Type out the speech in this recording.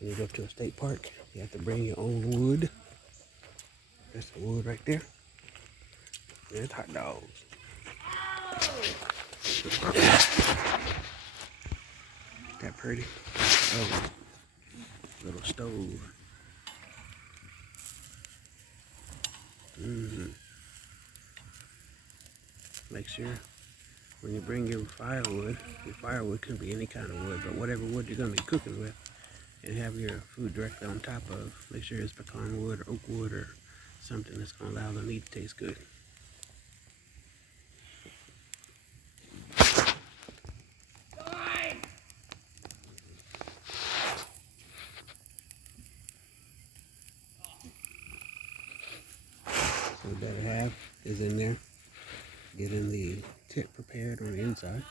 When you go to a state park, you have to bring your own wood. That's the wood right there. There's hot dogs. That pretty. Oh, little stove. Make sure when you bring your firewood can be any kind of wood, but whatever wood you're going to be cooking with, and have your food directly on top of. Make sure it's pecan wood or oak wood or something that's going to allow the meat to taste good. So what that have is in there, getting the tip prepared on the inside.